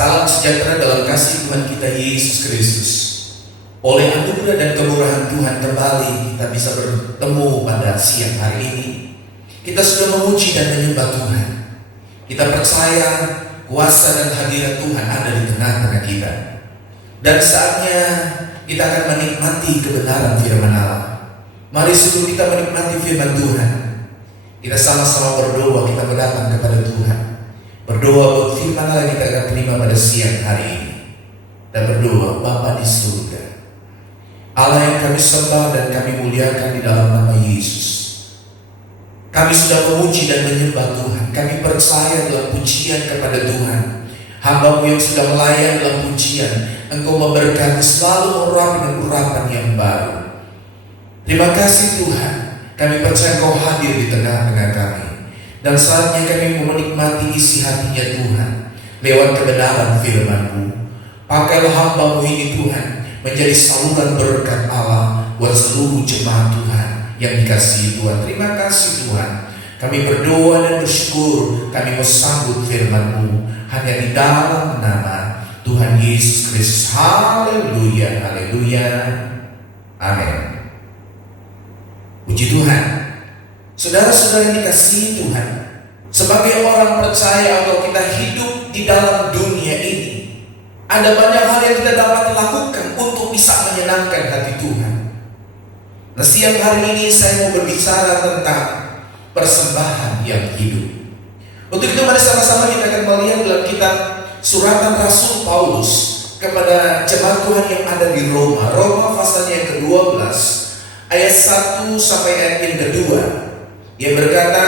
Salam sejahtera dalam kasih Tuhan kita Yesus Kristus. Oleh anugerah dan kemurahan Tuhan kembali kita bisa bertemu pada siang hari ini. Kita sudah memuji dan menyembah Tuhan. Kita percaya kuasa dan hadirat Tuhan ada di tengah-tengah kita. Dan saatnya kita akan menikmati kebenaran firman Allah. Mari sebelum kita menikmati firman Tuhan, kita sama-sama berdoa, kita berdatang kepada Tuhan. Berdoa buat firman Allah yang kita akan terima pada siang hari ini. Dan berdoa, Bapa di surga, Allah yang kami sembah dan kami muliakan di dalam nama Yesus. Kami sudah memuji dan menyembah Tuhan. Kami percaya dalam pujian kepada Tuhan. Hamba-Mu yang sudah melayan dalam pujian, Engkau memberkati selalu urapan dan urapan yang baru. Terima kasih Tuhan. Kami percaya Engkau hadir di tengah-tengah kami. Dan saatnya kami mau menikmati isi hatinya Tuhan lewat kebenaran firman-Mu. Pakailah hamba-Mu ini Tuhan menjadi saluran berkat Allah buat seluruh jemaat Tuhan yang dikasihi Tuhan. Terima kasih Tuhan. Kami berdoa dan bersyukur kami mau sambut firman-Mu hanya di dalam nama Tuhan Yesus Kristus. Haleluya, haleluya, amin. Puji Tuhan. Saudara-saudara yang dikasihi Tuhan, sebagai orang percaya atau kita hidup di dalam dunia ini, ada banyak hal yang kita dapat lakukan untuk bisa menyenangkan hati Tuhan. Nah, siang hari ini saya mau berbicara tentang persembahan yang hidup. Untuk itu mari sama-sama kita akan melihat dalam kitab suratan Rasul Paulus kepada jemaat Tuhan yang ada di Roma. Roma pasalnya yang ke-12 ayat 1 sampai ayat yang kedua. Dia berkata,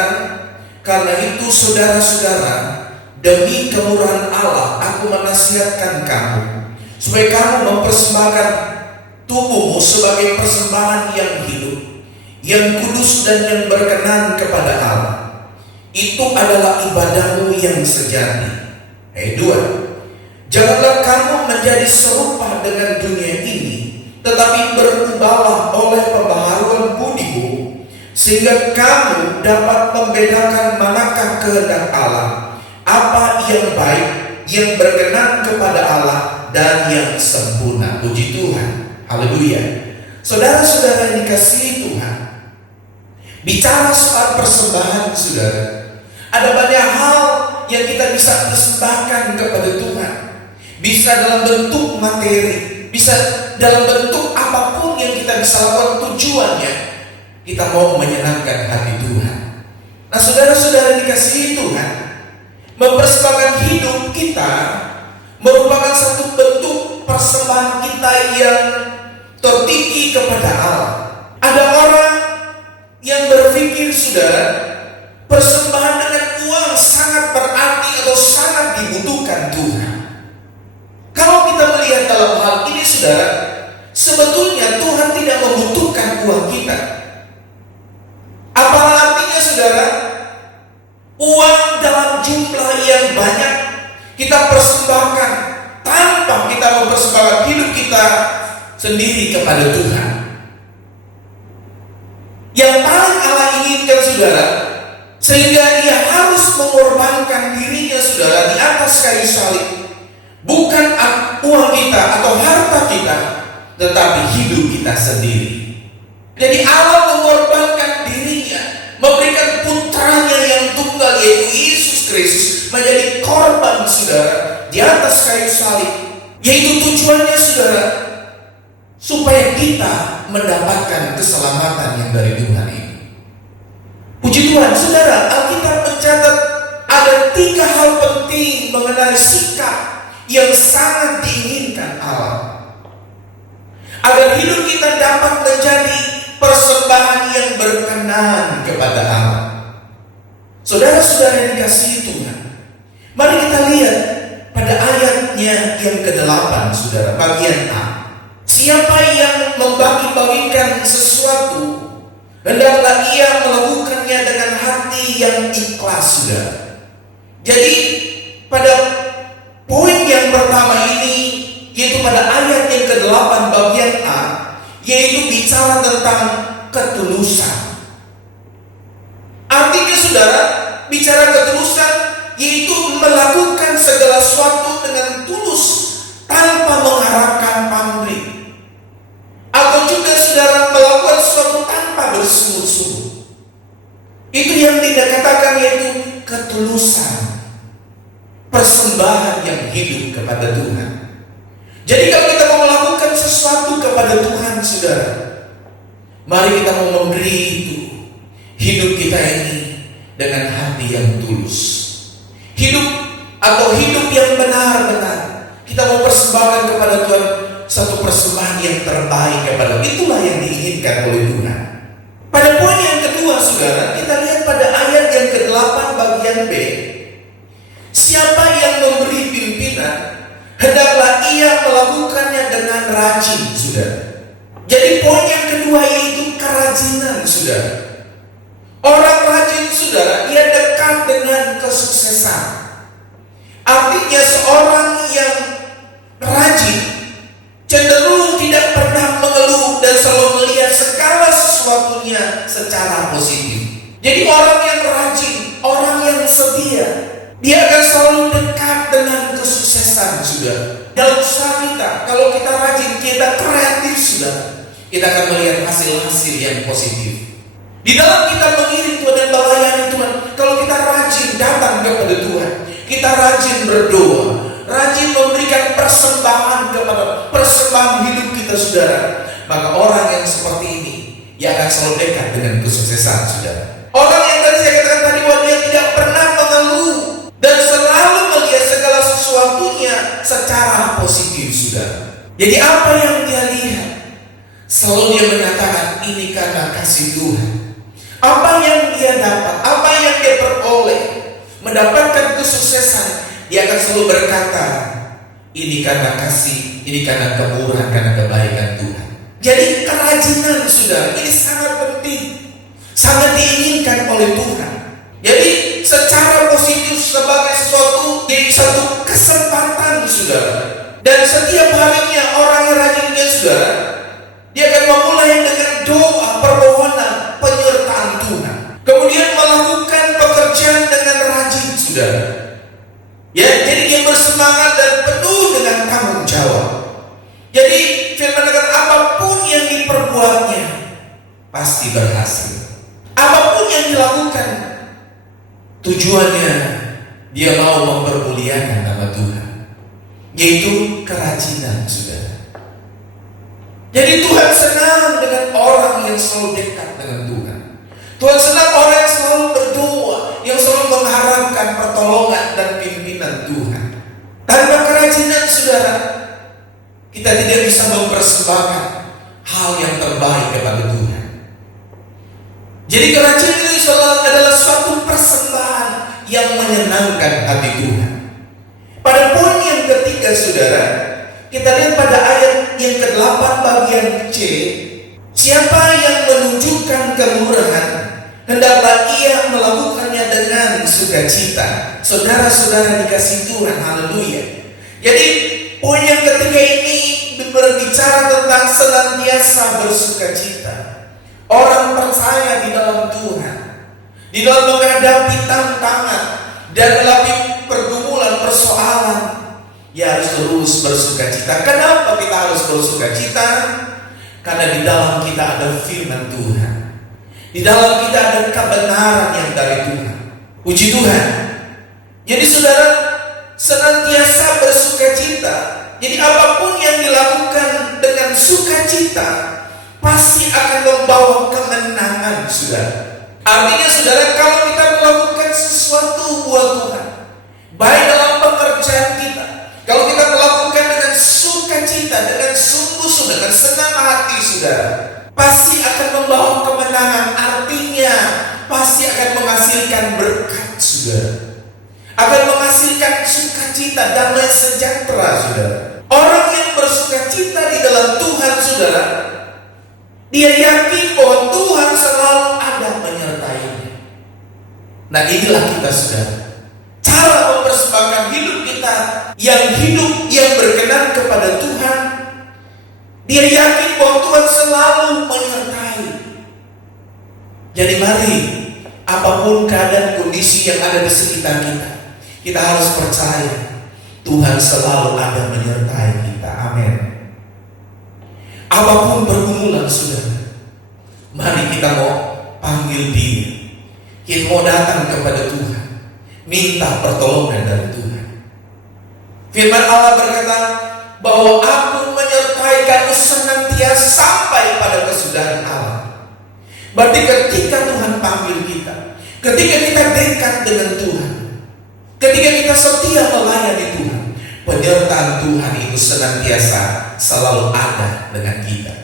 karena itu saudara-saudara, demi kemurahan Allah aku menasihatkan kamu supaya kamu mempersembahkan tubuhmu sebagai persembahan yang hidup, yang kudus dan yang berkenan kepada Allah. Itu adalah ibadahmu yang sejati. Ayat 2. Janganlah kamu menjadi serupa dengan dunia ini, tetapi berubahlah oleh pembaharuan budimu, sehingga kamu dapat membedakan manakah kehendak Allah, apa yang baik, yang berkenan kepada Allah, dan yang sempurna. Puji Tuhan. Haleluya. Saudara-saudara yang dikasihi Tuhan, bicara soal persembahan, saudara, ada banyak hal yang kita bisa persembahkan kepada Tuhan. Bisa dalam bentuk materi, bisa dalam bentuk apapun yang kita bisa lakukan. Tujuannya kita mau menyenangkan hati Tuhan. Nah, saudara-saudara dikasihi Tuhan, mempersembahkan hidup kita merupakan satu bentuk persembahan kita yang tertinggi kepada Allah. Ada orang yang berpikir, saudara, persembahan dengan uang sangat berarti atau sangat dibutuhkan Tuhan. Kalau kita melihat dalam hal ini, saudara, sebetulnya Tuhan tidak membutuhkan uang kita. Apa artinya, saudara? Uang dalam jumlah yang banyak kita persembahkan tanpa kita mempersembahkan hidup kita sendiri kepada Tuhan. Yang paling Allah inginkan, saudara, sehingga Ia harus mengorbankan dirinya, saudara, di atas kayu salib, bukan uang kita atau harta kita, tetapi hidup kita sendiri. Jadi Allah mengorbankan dirinya, memberikan putranya yang tunggal yaitu Yesus Kristus menjadi korban, saudara, di atas kayu salib. Yaitu tujuannya, saudara, supaya kita mendapatkan keselamatan yang dari Tuhan ini. Puji Tuhan, saudara, Alkitab mencatat ada 3 hal penting mengenai sikap yang sangat diinginkan Allah, agar hidup kita dapat menjadi persembahan yang berkenan kepada Allah. Saudara-saudara yang dikasihi Tuhan, mari kita lihat pada ayatnya yang ke-8, saudara, bagian A. Siapa yang membagi-bagikan sesuatu, hendaklah ia melakukannya dengan hati yang ikhlas, saudara. Jadi pada poin yang pertama ini, yaitu pada ayat yang ke-8 bagian A, yaitu bicara tentang ketulusan. Artinya, saudara, bicara ketulusan yaitu melakukan segala sesuatu dengan bersungguh-sungguh. Itu yang tidak katakan yaitu ketulusan, persembahan yang hidup kepada Tuhan. Jadi kalau kita mau melakukan sesuatu kepada Tuhan, saudara, mari kita mau memberi itu hidup kita ini dengan hati yang tulus. Hidup atau hidup yang benar-benar kita mau persembahkan kepada Tuhan, satu persembahan yang terbaik kepada Tuhan. Itulah yang diinginkan oleh Tuhan. Pada poin yang kedua, saudara, kita lihat pada ayat yang ke-8 bagian B. Siapa yang memberi pimpinan, hendaklah ia melakukannya dengan rajin, saudara. Jadi poin yang kedua yaitu kerajinan, saudara. Orang rajin, saudara, dia dekat dengan kesuksesan. Artinya seorang yang rajin cenderung tidak pernah mengeluh dan selalu melihat segala sesuatunya secara positif. Jadi orang yang rajin, orang yang setia, dia akan selalu dekat dengan kesuksesan, saudara. Dalam usaha kita, kalau kita rajin, kita kreatif, saudara, kita akan melihat hasil-hasil yang positif. Di dalam kita mengiring Tuhan dan melayani Tuhan, kalau kita rajin datang kepada Tuhan, kita rajin berdoa, rajin memberikan persembahan kepada persembahan hidup kita, saudara, maka orang yang seperti ini yang akan selalu dekat dengan kesuksesan, saudara. Orang yang tadi saya katakan tadi bahwa dia tidak pernah mengeluh dan selalu melihat segala sesuatunya secara positif, saudara. Jadi apa yang dia lihat, selalu dia menyatakan ini karena kasih Tuhan. Apa yang dia dapat, apa yang dia peroleh, mendapatkan kesuksesan, dia akan selalu berkata, ini karena kasih, ini karena kemurahan, karena kebaikan Tuhan. Jadi kerajinan, saudara, ini sangat penting, sangat diinginkan oleh Tuhan. Jadi secara positif sebagai sesuatu, jadi satu kesempatan, saudara. Dan setiap harinya orang yang rajinnya, saudara, dia akan memulai dengan doa, permohonan, penyertaan Tuhan. Kemudian melakukan pekerjaan dengan rajin, saudara. Ya, jadi dia bersemangat dan penuh dengan tanggung jawab. Jadi firman kata apapun yang diperbuatnya pasti berhasil. Apapun yang dilakukan, tujuannya dia mau mempermuliakan nama Tuhan, yaitu kerajinan, saudara. Jadi Tuhan senang dengan orang yang selalu dekat dengan Tuhan. Tuhan senang orang yang selalu berdoa, yang selalu mengharapkan pertolongan dan pimpinan Tuhan. Tanpa kerajinan, saudara, kita tidak bisa mempersembahkan hal yang terbaik kepada Tuhan. Jadi kerajinan itu adalah suatu persembahan yang menyenangkan hati Tuhan. Pada poin yang ketiga, saudara, kita lihat pada ayat yang ke-8 bagian C. Siapa yang menunjukkan kemurahan, hendaklah ia melakukannya dengan sukacita. Saudara-saudara dikasih Tuhan, haleluya. Jadi poin yang ketiga ini berbicara tentang senantiasa bersukacita. Orang percaya di dalam Tuhan, di dalam menghadapi tantangan dan menghadapi pergumulan, persoalan, ya harus terus bersukacita. Kenapa kita harus bersukacita? Karena di dalam kita ada firman Tuhan, di dalam kita ada kebenaran yang dari Tuhan. Puji Tuhan. Jadi saudara, senantiasa bersukacita. Jadi apapun yang dilakukan dengan sukacita pasti akan membawa kemenangan, saudara. Artinya, saudara, kalau kita melakukan sesuatu buat Tuhan, baik dalam pekerjaan kita, kalau kita melakukan dengan sukacita, dengan sungguh-sungguh, dengan senang hati, saudara, pasti akan membawa kemenangan. Artinya pasti akan menghasilkan berkat, saudara, akan menghasilkan sukacita, damai sejahtera, saudara. Orang yang bersukacita di dalam Tuhan, saudara, dia yakin bahwa Tuhan selalu ada menyertainya. Nah, inilah kita, saudara, cara mempersembahkan hidup kita yang berkenan kepada Tuhan. Dia yakin bahwa Tuhan selalu menyertai. Jadi mari, apapun keadaan kondisi yang ada di sekitar kita, kita harus percaya Tuhan selalu ada menyertai kita. Amin. Apapun pergumulan, saudara, mari kita mau panggil Dia. Kita mau datang kepada Tuhan, minta pertolongan dari Tuhan. Firman Allah berkata bahwa aku menyertai kamu senantiasa sampai pada kesudahan Allah. Berarti ketika Tuhan panggil kita, ketika kita dekat dengan Tuhan, ketika kita setia melayani Tuhan, penyertaan Tuhan itu senantiasa selalu ada dengan kita.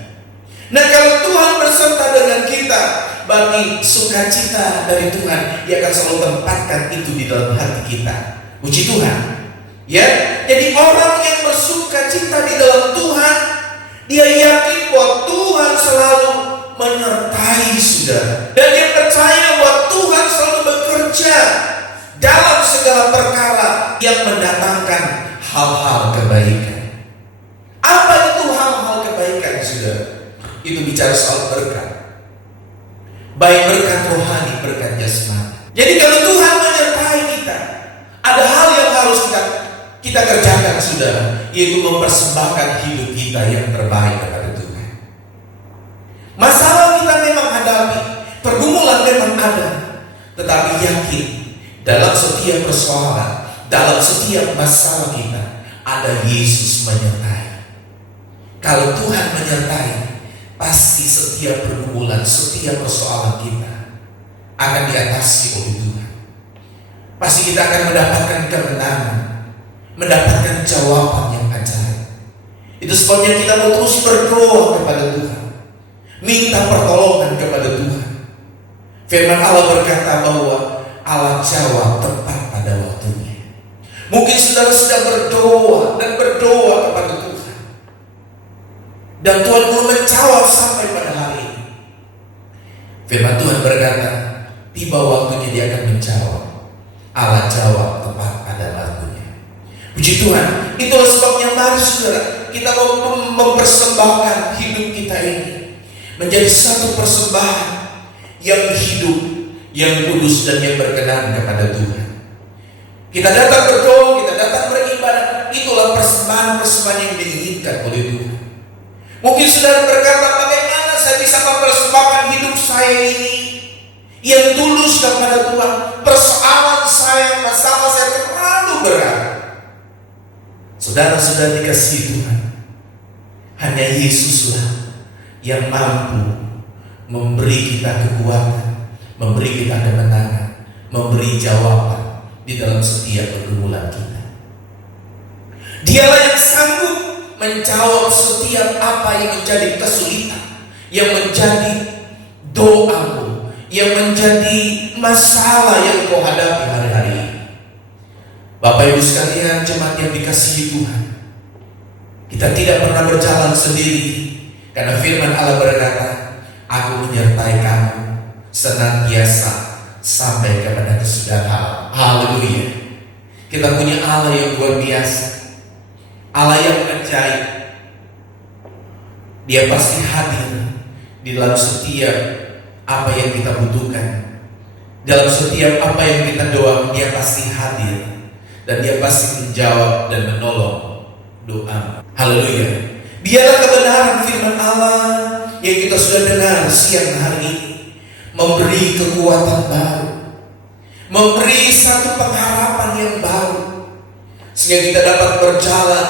Nah, kalau Tuhan berserta dengan kita, berarti sukacita dari Tuhan Dia akan selalu tempatkan itu di dalam hati kita. Puji Tuhan. Ya, jadi orang yang bersukacita di dalam Tuhan, dia yakin bahwa Tuhan selalu menyertai saudara, dan dia percaya bahwa Tuhan selalu bekerja dalam segala perkara yang mendatangkan hal-hal kebaikan. Apa itu hal-hal kebaikan, saudara? Itu bicara soal berkat, baik berkat rohani, berkat jasmani. Jadi kalau Tuhan menyertai kita, ada hal yang harus kita kerjakan, saudara, yaitu mempersembahkan hidup kita yang terbaik kepada Tuhan. Masalah kita memang hadapi, pergumulan memang ada, tetapi yakin dalam setiap persoalan, dalam setiap masalah kita, ada Yesus menyertai. Kalau Tuhan menyertai, pasti setiap pergumulan, setiap persoalan kita akan diatasi oleh Tuhan. Pasti kita akan mendapatkan kemenangan, mendapatkan jawaban yang ajaib. Itu sebabnya kita mau terus berdoa kepada Tuhan, minta pertolongan kepada Tuhan. Firman Allah berkata bahwa Allah jawab tepat pada waktunya. Mungkin saudara sedang berdoa dan berdoa kepada Tuhan, dan Tuhan belum menjawab sampai pada hari ini. Firman Tuhan berkata, tiba waktunya Dia akan menjawab. Allah jawab tepat pada waktunya. Puji Tuhan. Itulah sebabnya mari saudara, kita mau mempersembahkan hidup kita ini menjadi satu persembahan yang hidup, yang kudus, dan yang berkenan kepada Tuhan. Kita datang berdoa, kita datang beribadah. Itulah persembahan-persembahan yang diinginkan oleh Tuhan. Mungkin saudara berkata, bagaimana saya bisa mempersembahkan hidup saya ini yang tulus kepada Tuhan? Persoalan saya, masalah saya terlalu berat. Saudara-saudara dikasihi Tuhan, hanya Yesuslah yang mampu memberi kita kekuatan, memberi kita kemenangan, memberi jawaban di dalam setiap pergumulan kita. Dialah yang sanggup menjawab setiap apa yang menjadi kesulitan, yang menjadi doamu, yang menjadi masalah yang kau hadapi hari-hari ini. Bapak Ibu sekalian, jemaat yang dikasihi Tuhan, kita tidak pernah berjalan sendiri, karena firman Allah berkata, aku menyertai kamu senantiasa sampai kepada kesudahan. Haleluya. Kita punya Allah yang luar biasa, Allah yang ajaib. Dia pasti hadir di dalam setiap apa yang kita butuhkan, dalam setiap apa yang kita doakan. Dia pasti hadir, dan Dia pasti menjawab dan menolong doa. Haleluya. Dialah kebenaran firman Allah yang kita sudah dengar siang hari ini, memberi kekuatan baru, memberi satu pengharapan yang baru, sehingga kita dapat berjalan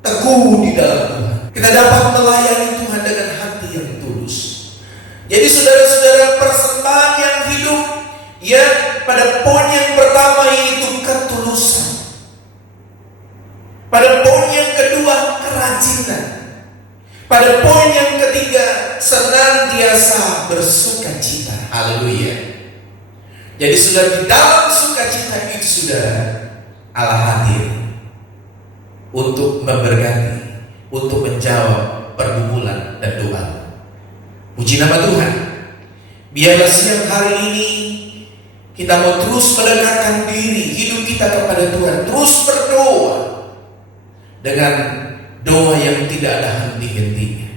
teguh di dalam Tuhan. Kita dapat melayani Tuhan dengan hati yang tulus. Jadi saudara-saudara, persembahan yang hidup, ya, pada poin yang pertama yaitu ketulusan. Pada poin yang kedua, kerajinan. Pada poin yang ketiga, senantiasa bersukacita. Haleluya. Jadi sudah di dalam sukacita itu, saudara, Allah hadir untuk memberkati, untuk menjawab pergumulan dan doa. Puji nama Tuhan. Biarlah siang hari ini kita mau terus mendekatkan diri, hidup kita kepada Tuhan, terus berdoa dengan doa yang tidak ada henti-hentinya.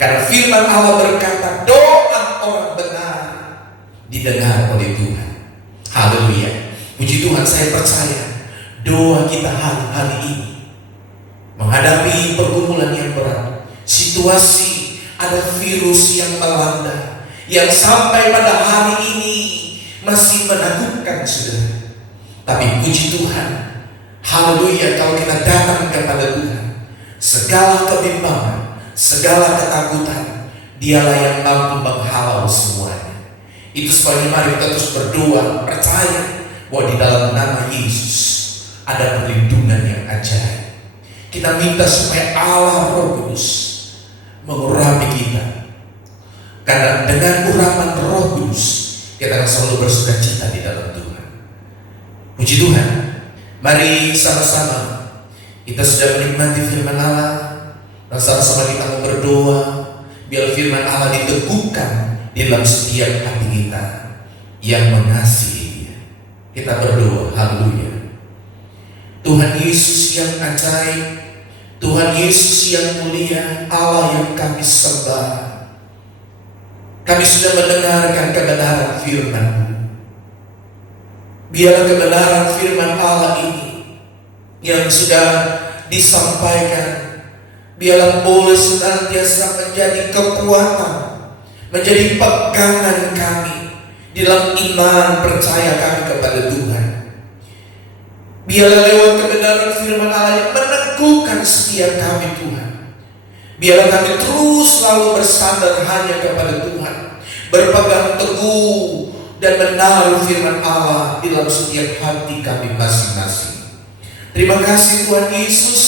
Karena firman Allah berkata, doa orang benar didengar oleh Tuhan. Haleluya. Puji Tuhan, saya percaya doa kita hari ini menghadapi pergumulan yang berat, situasi, ada virus yang melanda, yang sampai pada hari ini masih menakutkan, saudara. Tapi puji Tuhan, haleluya, kalau kita datang kepada Tuhan, segala kebimbangan, segala ketakutan, Dialah yang mampu menghalau semuanya. Itu sebabnya mari kita terus berdoa, percaya bahwa di dalam nama Yesus ada perlindungan yang ajaib. Kita minta supaya Allah Roh Kudus mengurapi kita, karena dengan urapan Roh Kudus kita akan selalu bersukacita di dalam Tuhan. Puji Tuhan. Mari sama-sama kita sudah menikmati firman Allah, dan sama-sama kita mau berdoa biar firman Allah diteguhkan di dalam setiap hati kita yang mengasihi Dia. Kita berdoa, haleluya. Tuhan Yesus yang ajaib, Tuhan Yesus yang mulia, Allah yang kami sembah, kami sudah mendengarkan kebenaran firman-Mu. Biarlah kebenaran firman Allah ini yang sudah disampaikan, biarlah boleh senantiasa menjadi kekuatan, menjadi pegangan kami di dalam iman percaya kami kepada Tuhan. Biarlah lewat kebenaran firman Allah yang meneguhkan setiap kami, Tuhan. Biarlah kami terus selalu bersandar hanya kepada Tuhan, berpegang teguh dan menaruh firman Allah di dalam setiap hati kami masing-masing. Terima kasih Tuhan Yesus,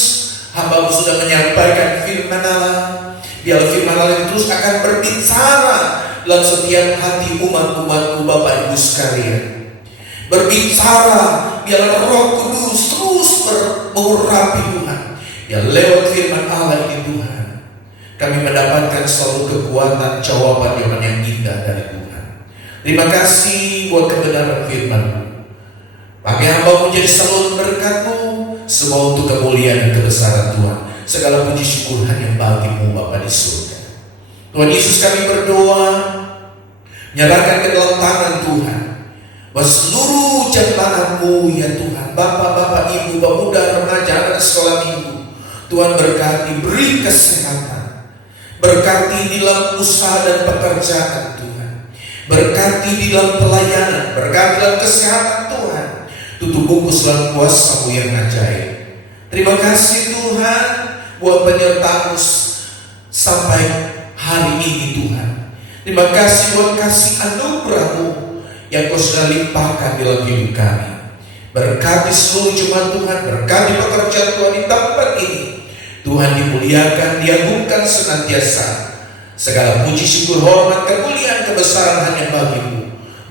hamba-Mu sudah menyampaikan firman Allah. Biarlah firman Allah terus akan berbicara dalam setiap hati umat-umat-Mu, Bapak Ibu sekalian. Berbicara, biarlah Roh Kudus terus mengurapi Tuhan. Ya, lewat firman Allah ini Tuhan, kami mendapatkan selalu kekuatan, jawaban-jawaban yang indah dari Tuhan. Terima kasih buat kebenaran firman-Mu. Pakai hamba-Mu jadi salur berkat-Mu, semua untuk kemuliaan dan kebesaran Tuhan. Segala puji syukur hanya bagi-Mu Bapa di surga. Tuhan Yesus, kami berdoa, nyerahkan ke dalam tangan Tuhan bahwa seluruh jemaat-Mu ya Tuhan, Bapak-bapak, Ibu, pemuda, remaja, anak sekolah minggu, Tuhan berkati, beri kesehatan, berkati di dalam usaha dan pekerjaan Tuhan, berkati di dalam pelayanan, berkati dalam kesehatan Tuhan. Tutup bungkus dalam kuasa-Mu yang ajaib. Terima kasih Tuhan buat penyertaan-Mu sampai hari ini Tuhan. Terima kasih buat kasih anugerah-Mu yang Kau sudah limpahkan di dalam hidup kami. Berkati seluruh jemaat Tuhan, berkati pekerjaan Tuhan di tempat ini. Tuhan dimuliakan, diagungkan senantiasa. Segala puji, syukur, hormat, kemuliaan, kebesaran hanya bagi-Mu.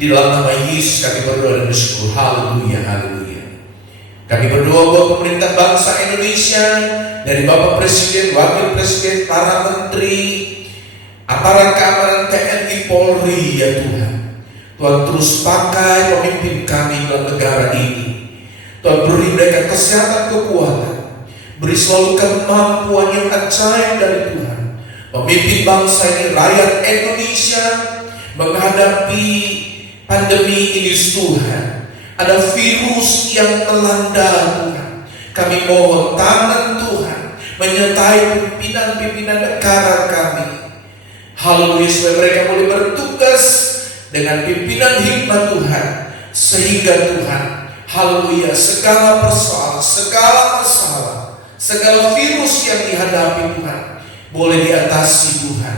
Di dalam nama Yesus kami berdoa dan bersyukur. Haleluya, haleluya. Kami berdoa buat pemerintah bangsa Indonesia, dari Bapak Presiden, Wakil Presiden, para menteri, aparat keamanan TNI, Polri ya Tuhan. Tuhan terus pakai pemimpin kami dalam negara ini. Tuhan beri mereka kesehatan, kekuatan, beri selalu kemampuan yang ajaib dari Tuhan. Pemimpin bangsa ini, rakyat Indonesia menghadapi pandemi ini Tuhan. Ada virus yang melanda Tuhan. Kami mohon tangan Tuhan menyertai pimpinan-pimpinan negara kami. Haleluya, supaya mereka boleh bertugas dengan pimpinan hikmat Tuhan, sehingga Tuhan, haleluya, segala persoalan, segala masalah, segala virus yang dihadapi Tuhan boleh diatasi Tuhan,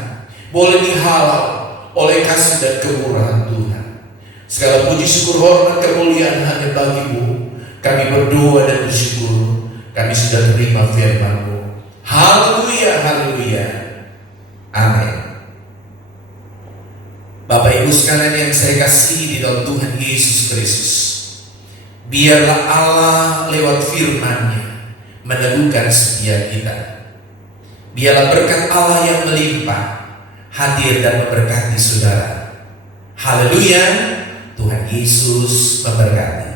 boleh dihalau oleh kasih dan kemurahan Tuhan. Segala puji, syukur, hormat, kemuliaan hanya bagi-Mu. Kami berdoa dan bersyukur, kami sudah terima firman-Mu. Haleluya, haleluya, amin. Bapak Ibu sekalian yang saya kasihi di dalam Tuhan Yesus Kristus, biarlah Allah lewat firman-Nya meneguhkan setiap kita. Biarlah berkat Allah yang melimpah hadir dan memberkati saudara. Haleluya, Tuhan Yesus memberkati.